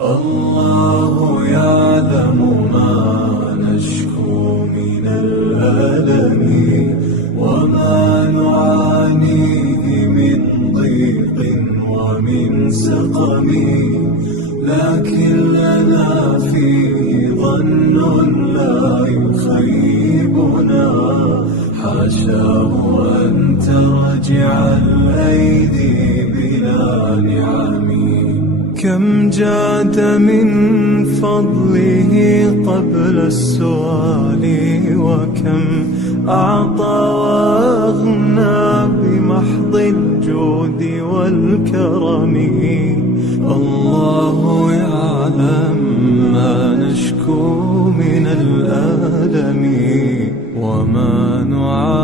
الله يعلم ما نشكو من الألم وما نعانيه من ضيق ومن سقم، لكن لنا فيه ظن لا يخيبنا، حاشاه أن ترجع الأيدي بلا نعم. كم جاد من فضله قبل السؤال، وكم أعطى وأغنى بمحض الجود والكرم. الله يعلم ما نشكو من الألم وما نعاني